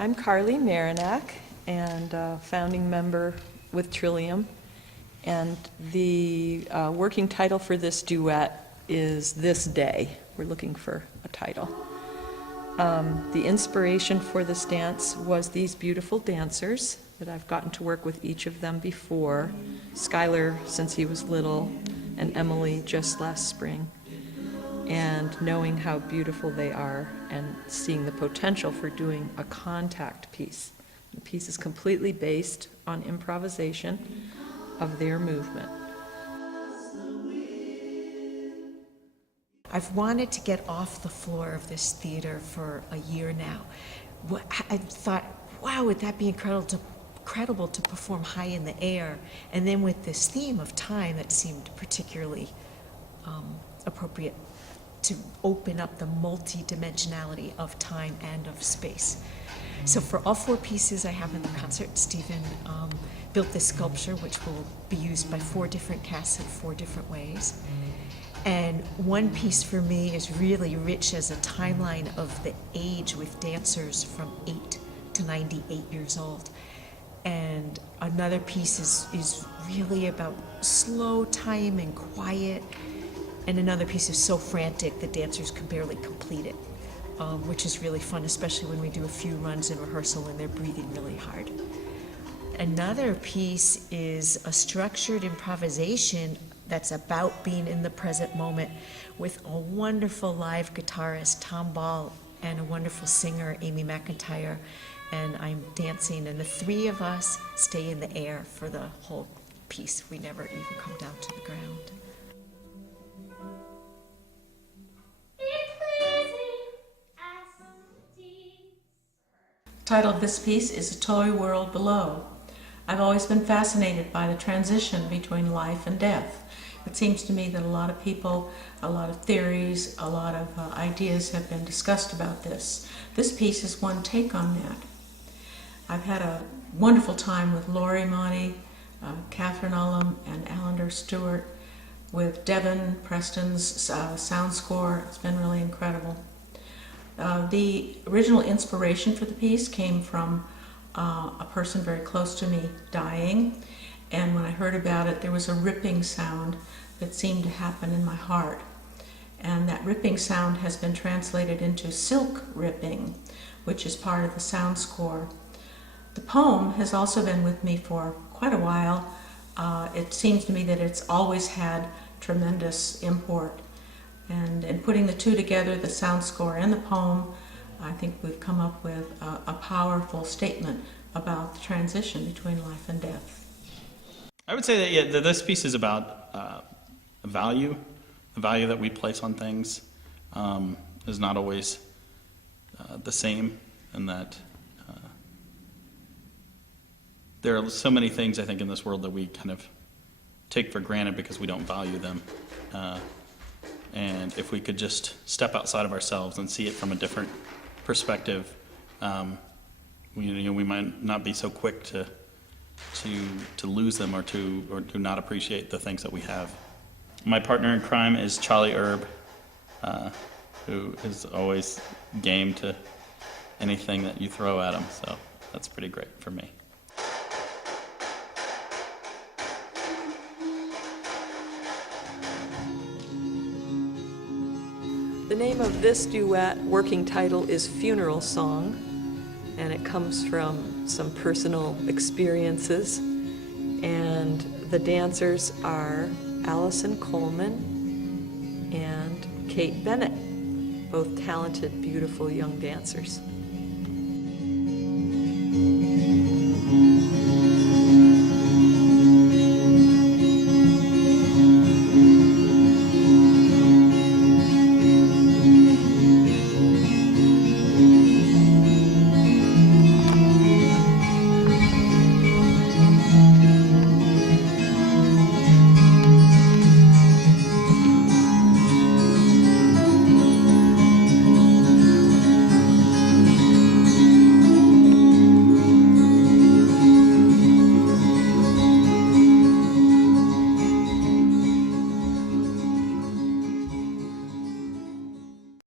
I'm Carly Marinack, and founding member with Trillium. And the working title for this duet is This Day. We're looking for a title. The inspiration for this dance was these beautiful dancers that I've gotten to work with each of them before. Skylar since he was little, and Emily just last spring. And knowing how beautiful they are and seeing the potential for doing a contact piece. The piece is completely based on improvisation of their movement. I've wanted to get off the floor of this theater for a year now. I thought, wow, would that be incredible to perform high in the air? And then with this theme of time, it seemed particularly appropriate to open up the multi-dimensionality of time and of space. So for all four pieces I have in the concert, Stephen built this sculpture which will be used by four different casts in four different ways. And one piece for me is really rich as a timeline of the age with dancers from 8 to 98 years old. And another piece is really about slow time and quiet. And another piece is so frantic the dancers can barely complete it, which is really fun, especially when we do a few runs in rehearsal and they're breathing really hard. Another piece is a structured improvisation that's about being in the present moment with a wonderful live guitarist, Tom Ball, and a wonderful singer, Amy McIntyre. And I'm dancing, and the three of us stay in the air for the whole piece. We never even come down to the ground. The title of this piece is A Toy World Below. I've always been fascinated by the transition between life and death. It seems to me that a lot of people, a lot of theories, a lot of ideas have been discussed about this. This piece is one take on that. I've had a wonderful time with Laurie Monty, Catherine Ullum, and Allender Stewart, with Devin Preston's sound score. It's been really incredible. The original inspiration for the piece came from a person very close to me dying, and when I heard about it, there was a ripping sound that seemed to happen in my heart. And that ripping sound has been translated into silk ripping, which is part of the sound score. The poem has also been with me for quite a while. It seems to me that it's always had tremendous import. And in putting the two together, the sound score and the poem, I think we've come up with a powerful statement about the transition between life and death. I would say that this piece is about value. The value that we place on things is not always the same, and that there are so many things, I think, in this world that we kind of take for granted because we don't value them. And if we could just step outside of ourselves and see it from a different perspective, we might not be so quick to lose them or to not appreciate the things that we have. My partner in crime is Charlie Erb, who is always game to anything that you throw at him, so that's pretty great for me. The name of this duet working title is Funeral Song, and it comes from some personal experiences. And the dancers are Allison Coleman and Kate Bennett, both talented, beautiful young dancers.